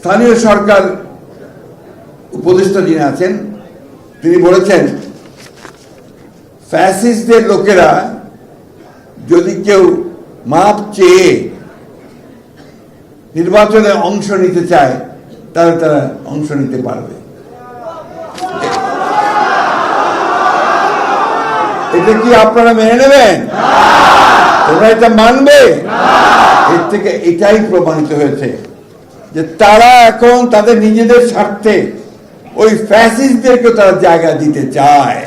স্থানীয় সরকার উপদেষ্টা যিনি আছেন তিনি বলেছেন ফ্যাসিস্টদের লোকেরা যদি কেউ মাপ চেয়ে নির্বাচনে অংশ নিতে চায় তাহলে তারা অংশ নিতে পারবে। এটা কি আপনারা মেনে নেবেন? তোমরা এটা মানবে? এর থেকে এটাই প্রমাণিত হয়েছে যে তারা এখন তাদের নিজেদের স্বার্থে ওই ফ্যাসিস্টদেরকে তারা জায়গা দিতে চায়।